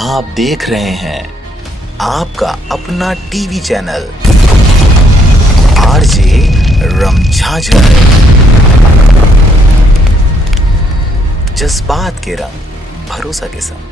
आप देख रहे हैं आपका अपना टीवी चैनल आरजे रमझाझर। जज्बात के रंग भरोसा के संग।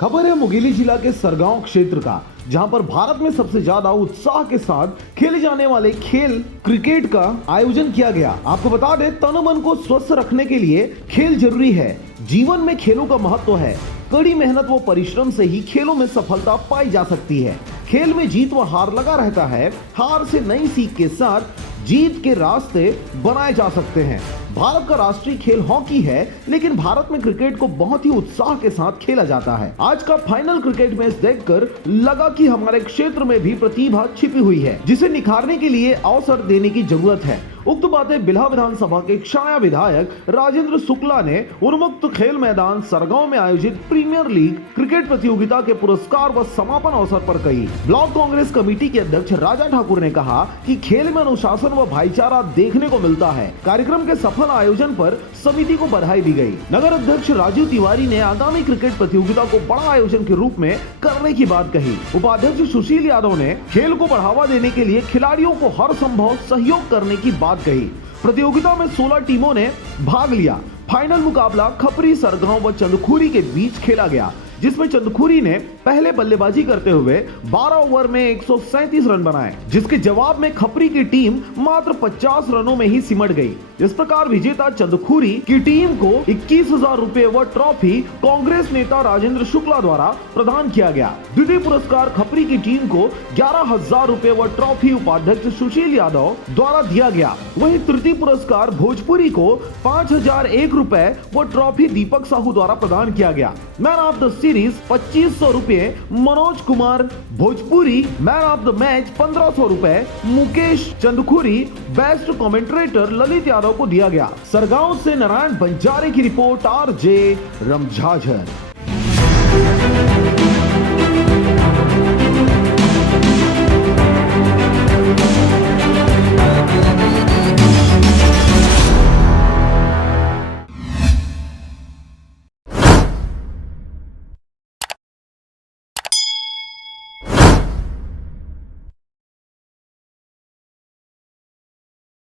खबर है मुंगेली जिला के सरगांव क्षेत्र का, जहां पर भारत में सबसे ज्यादा उत्साह के साथ खेले जाने वाले खेल क्रिकेट का आयोजन किया गया। आपको बता दें, तन मन को स्वस्थ रखने के लिए खेल जरूरी है। जीवन में खेलों का महत्व है। कड़ी मेहनत व परिश्रम से ही खेलों में सफलता पाई जा सकती है। खेल में जीत व हार लगा रहता है। हार से नई सीख के साथ जीत के रास्ते बनाए जा सकते हैं। भारत का राष्ट्रीय खेल हॉकी है, लेकिन भारत में क्रिकेट को बहुत ही उत्साह के साथ खेला जाता है। आज का फाइनल क्रिकेट मैच देखकर लगा कि हमारे क्षेत्र में भी प्रतिभा छिपी हुई है, जिसे निखारने के लिए अवसर देने की जरूरत है। उक्त बातें बिल्हा विधानसभा के छाया विधायक राजेंद्र शुक्ला ने उन्मुक्त खेल मैदान सरगांव में आयोजित प्रीमियर लीग क्रिकेट प्रतियोगिता के पुरस्कार व समापन अवसर पर कही। ब्लॉक कांग्रेस कमेटी के अध्यक्ष राजा ठाकुर ने कहा कि खेल में अनुशासन व भाईचारा देखने को मिलता है। कार्यक्रम के सफल आयोजन पर समिति को बधाई दी गई। नगर अध्यक्ष राजीव तिवारी ने आगामी क्रिकेट प्रतियोगिता को बड़ा आयोजन के रूप में करने की बात कही। उपाध्यक्ष सुशील यादव ने खेल को बढ़ावा देने के लिए खिलाड़ियों को हर संभव सहयोग करने की बात कही। प्रतियोगिता में 16 टीमों ने भाग लिया। फाइनल मुकाबला खपरी, सरगांव व चंदखुरी के बीच खेला गया, जिसमें चंदखुरी ने पहले बल्लेबाजी करते हुए 12 ओवर में 137 रन बनाए, जिसके जवाब में खपरी की टीम मात्र 50 रनों में ही सिमट गई। इस प्रकार विजेता चंदखुरी की टीम को 21,000 रुपए व ट्रॉफी कांग्रेस नेता राजेंद्र शुक्ला द्वारा प्रदान किया गया। द्वितीय पुरस्कार खपरी की टीम को 11,000 रुपए व ट्रॉफी उपाध्यक्ष सुशील यादव द्वारा दिया गया। वहीं तृतीय पुरस्कार भोजपुरी को 5,001 रुपए व ट्रॉफी दीपक साहू द्वारा प्रदान किया गया। मैन ऑफ द सीरीज 2,500 रुपए Manoj Kumar Bhojpuri, man of the match 1,500 रुपए मुकेश चंदखुरी, बेस्ट कमेंटेटर ललित यादव को दिया गया। सरगांव से नारायण बंजारे की रिपोर्ट, आरजे रमझाझर।